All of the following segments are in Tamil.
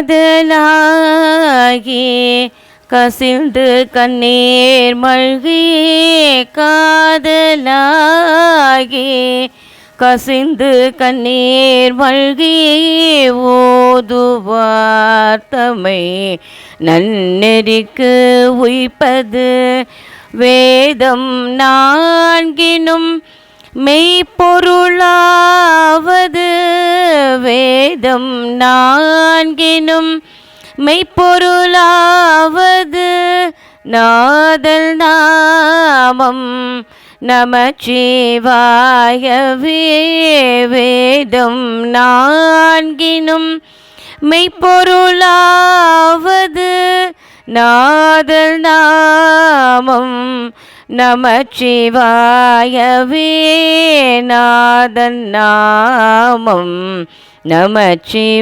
காதலாகி கசிந்து கண்ணீர் மழ்கி காதலாகி கசிந்து கண்ணீர் மழ்கி ஓதுவார் தமை நன்னெறிக்கு உய்ப்பது வேதம் நான்கினும் மெய்ப்பொருளாவது வேதம் நான்கினும் மெய்ப்பொருளாவது நாதல் நாமம் நமச்சிவாயவே வேதம் நான்கினும் மெய்ப்பொருளாவது நாதல் நாமம் நமச்சிவாயவே நாதன் நாமம் நமச்சிவாயவே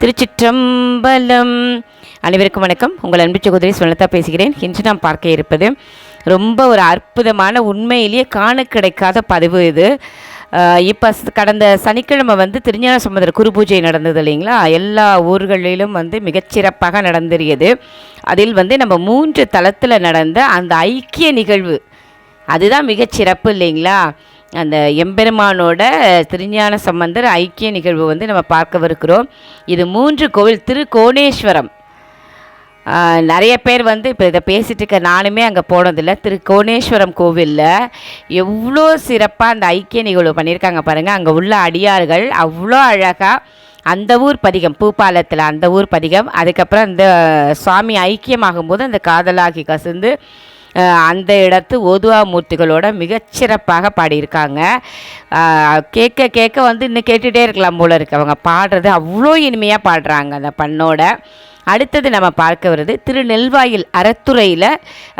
திருச்சிற்றம்பலம். அனைவருக்கும் வணக்கம். உங்கள் அன்பு சகோதரி சுனலதா பேசுகிறேன். இன்று நாம் பார்க்க இருப்பது ரொம்ப ஒரு அற்புதமான உண்மையிலேயே காண கிடைக்காத பதிவு இது. இப்போ கடந்த சனிக்கிழமை வந்து திருஞான சம்பந்தர் குரு பூஜை நடந்தது இல்லைங்களா? எல்லா ஊர்களிலும் வந்து மிகச்சிறப்பாக நடந்தேறியது அதில் வந்து நம்ம மூன்று தளத்தில் நடந்த அந்த ஐக்கிய நிகழ்வு அதுதான் மிகச்சிறப்பு இல்லைங்களா? அந்த எம்பெருமானோட திருஞான சம்பந்தர் ஐக்கிய நிகழ்வு வந்து நம்ம பார்க்கவிருக்கிறோம். இது மூன்று கோவில் திருக்கோணேஸ்வரம். நிறைய பேர் வந்து இப்போ இதை பேசிகிட்டு இருக்க நானுமே அங்கே போனதில்லை. திரு கோணேஸ்வரம் கோவிலில் எவ்வளோ சிறப்பாக அந்த ஐக்கிய நிகழ்வு பண்ணியிருக்காங்க பாருங்கள் அங்கே உள்ள அடியார்கள் அவ்வளோ அழகாக அந்த ஊர் பதிகம் பூப்பாலத்தில் அந்த ஊர் பதிகம் அதுக்கப்புறம் அந்த சுவாமி ஐக்கியமாகும்போது அந்த காதலாகி கசிந்து அந்த இடத்து ஓதுவா மூர்த்திகளோட மிகச்சிறப்பாக பாடியிருக்காங்க. கேட்க கேட்க வந்து இன்னும் கேட்டுகிட்டே இருக்கலாம் போல இருக்கு. அவங்க பாடுறது அவ்வளோ இனிமையாக பாடுறாங்க அந்த பண்ணோட. அடுத்தது நம்ம பார்க்க வருது திருநெல்வாயில் அறத்துறையில்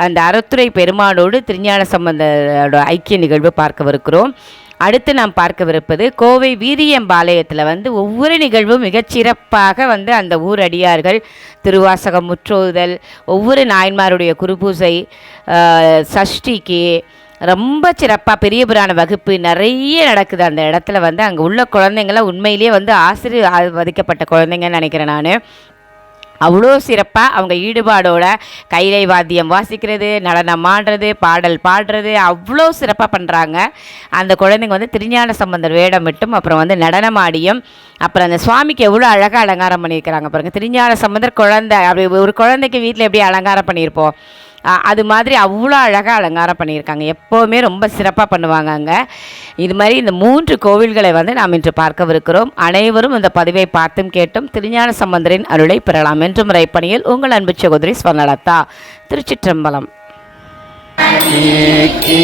அந்த அறத்துறை பெருமானோடு திருஞான சம்பந்தரோட ஐக்கிய நிகழ்வு பார்க்கவிருக்கிறோம் அடுத்து நாம் பார்க்கவிருப்பது கோவை வீரியம்பாளையத்தில் வந்து ஒவ்வொரு நிகழ்வும் மிகச்சிறப்பாக வந்து அந்த ஊர் அடியார்கள் திருவாசகம் முற்றோதல் ஒவ்வொரு நாயன்மாருடைய குருபூசை சஷ்டிக்கு ரொம்ப சிறப்பாக பெரிய புராண வகுப்பு நிறைய நடக்குது. அந்த இடத்துல வந்து அங்கே உள்ள குழந்தைங்களாம் உண்மையிலேயே வந்து ஆசிரியர் வதிக்கப்பட்ட குழந்தைங்கன்னு நினைக்கிறேன் நான். அவ்வளோ சிறப்பாக அவங்க ஈடுபாடோட கைலை வாத்தியம் வாசிக்கிறது நடனம் ஆடுறது பாடல் பாடுறது அவ்வளோ சிறப்பாக பண்ணுறாங்க அந்த குழந்தைங்க வந்து திருஞான சம்பந்தர் வேடம் விட்டும் அப்புறம் வந்து நடனமாடியும் அப்புறம் அந்த சுவாமிக்கு எவ்வளோ அழகாக அலங்காரம் பண்ணியிருக்கிறாங்க பாருங்கள் திருஞான சம்பந்தர் குழந்தை அப்படி ஒரு குழந்தைக்கு வீட்டில் எப்படி அலங்காரம் பண்ணியிருப்போம்? அது மாதிரி அவ்வளோ அழகாக அலங்காரம் பண்ணியிருக்காங்க. எப்போவுமே ரொம்ப சிறப்பாக பண்ணுவாங்க அங்கே. இது மாதிரி இந்த மூன்று கோவில்களை வந்து நாம் இன்று பார்க்கவிருக்கிறோம். அனைவரும் இந்த பதிவை பார்த்தும் கேட்டும் திருஞான சம்பந்தரின் அருளை பெறலாம் என்று முறைப்பணியில் உங்கள் அன்பு சகோதரி ஸ்வர்ணலதா திருச்சிற்றம்பலம். நீக்கி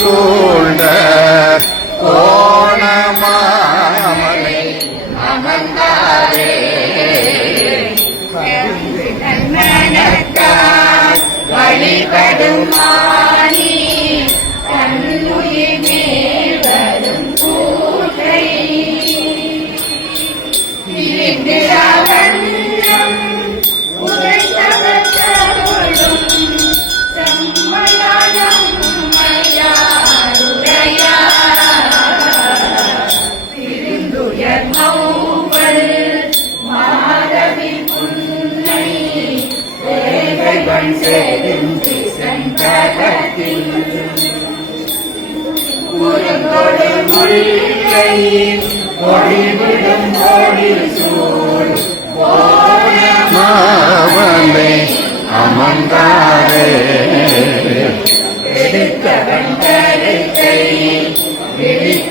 சூழ்ந்த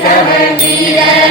வைத்ததோற்றருணை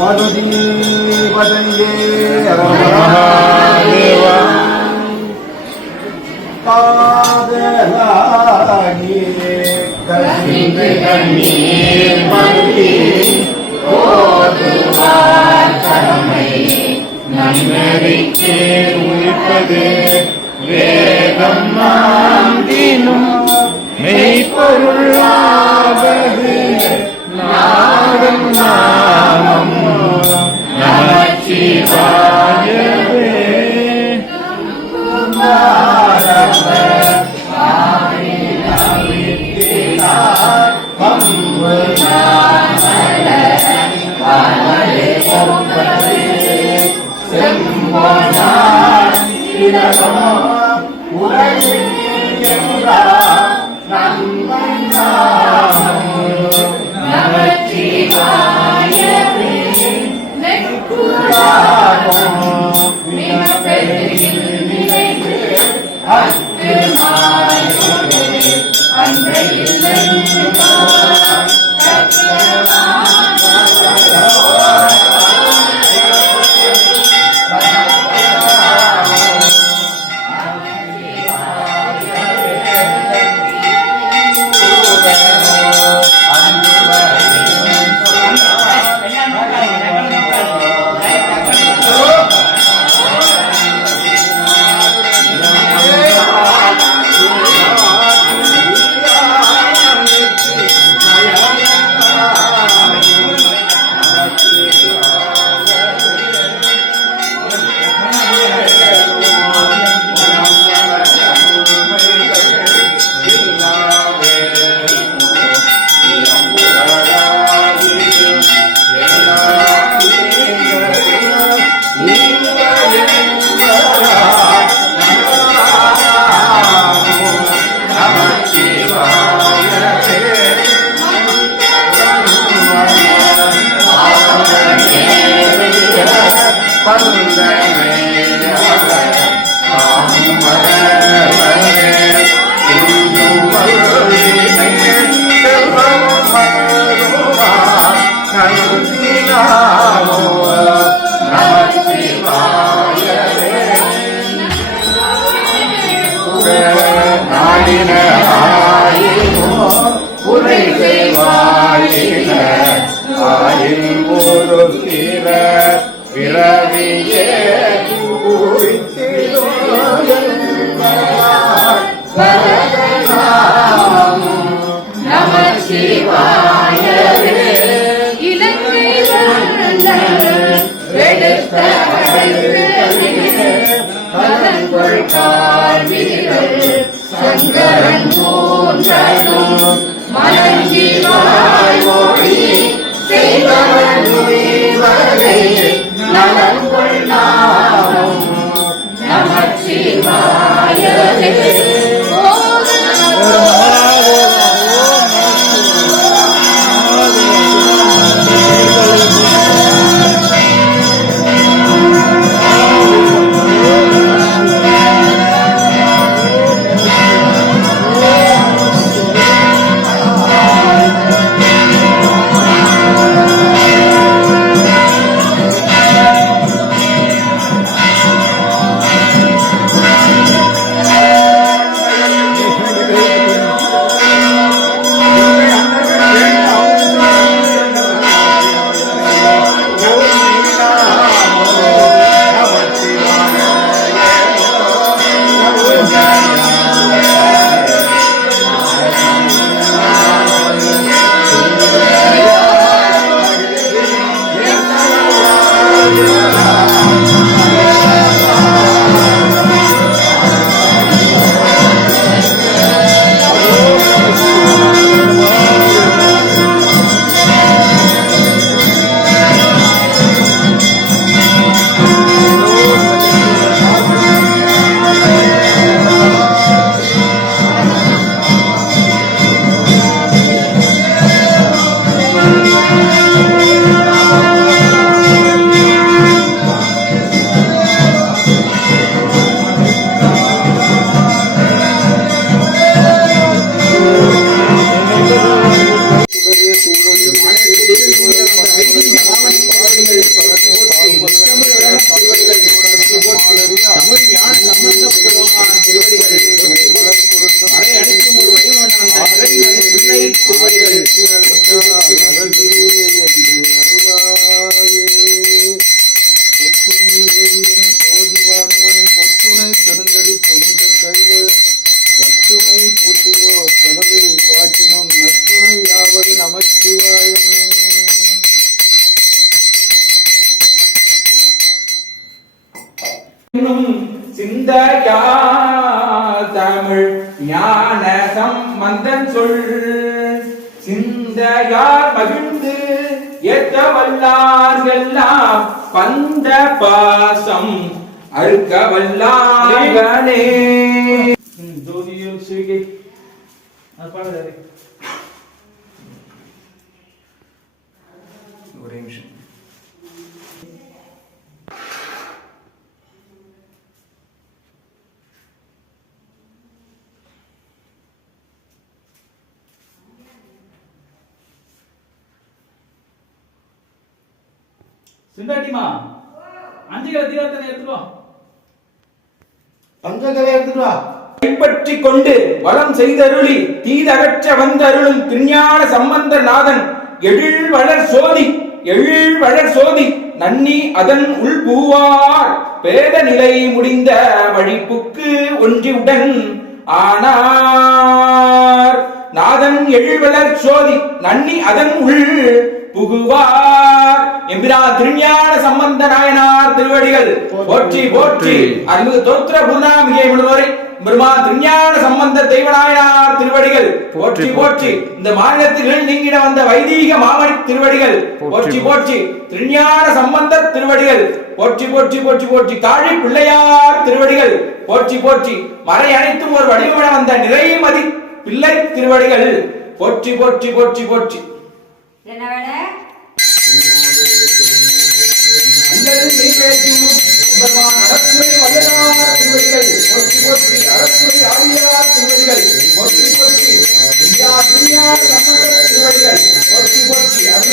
பார்வதி பதங்கே மகாதேவா காதலாகியே கசிந்து கண்ணீர் மல்கி ஓதுவார் கடமை நன்னறிக்கே உயிர்ப்பது வேதம் நான்கினும் மெய்ப்பொருளாவது சங்கரன் மூன்றனும் மலங்கி வாய்மொழி செய்வன் உயிர்வரை மகிழ்ந்து ஏத்த வல்லார்களெல்லாம் பந்த பாசம் அறுக்க வல்லார்களே அது பாடுறாரு ஒரே நிமிஷம். சிந்தாட்டிமா? அஞ்சு கிலோ தீவத்தனை எடுத்துக்கோ. பஞ்சகலை எடுத்துட்டு வா. கைப்பற்றி கொண்டு வளம் செய்தருளி தீதகற்ற வந்தருளும் திருஞான சம்பந்த நாதன் எழில் வளர் சோதி எழில் வளர் சோதி நன்னி அதன் உள் பூவார். பேத நிலை முடிந்த வழிப்புக்கு ஒன்றியுடன் ஆனார். நாதன் எழில்வளர் சோதி நன்னி அதன் உள் புகுவார். எம்பிரா திருஞான சம்பந்த நாயனார் திருவடிகள். போற்றி போற்றி அருள்மிகு தோத்திர புருணாமிகை முழுவரை பெருமா திருஞான சம்பந்த தெய்வநாயனார் திருவடிகள். போற்றி போற்றி இந்த மாநிலத்தில் நீங்கிட வந்த வைதீக மாமணி திருவடிகள். போற்றி போற்றி திருஞான சம்பந்த திருவடிகள். போற்றி போற்றி போற்றி போற்றி. காழி பிள்ளையார் திருவடிகள். போற்றி போற்றி. மறை அனைத்தும் ஒரு வடிவமென வந்த நிறைமதி பிள்ளை திருவடிகள். போற்றி போற்றி போற்றி போற்றி. என்ன வேணே திருவடிகள் திருவடிகள் திருவடிகள்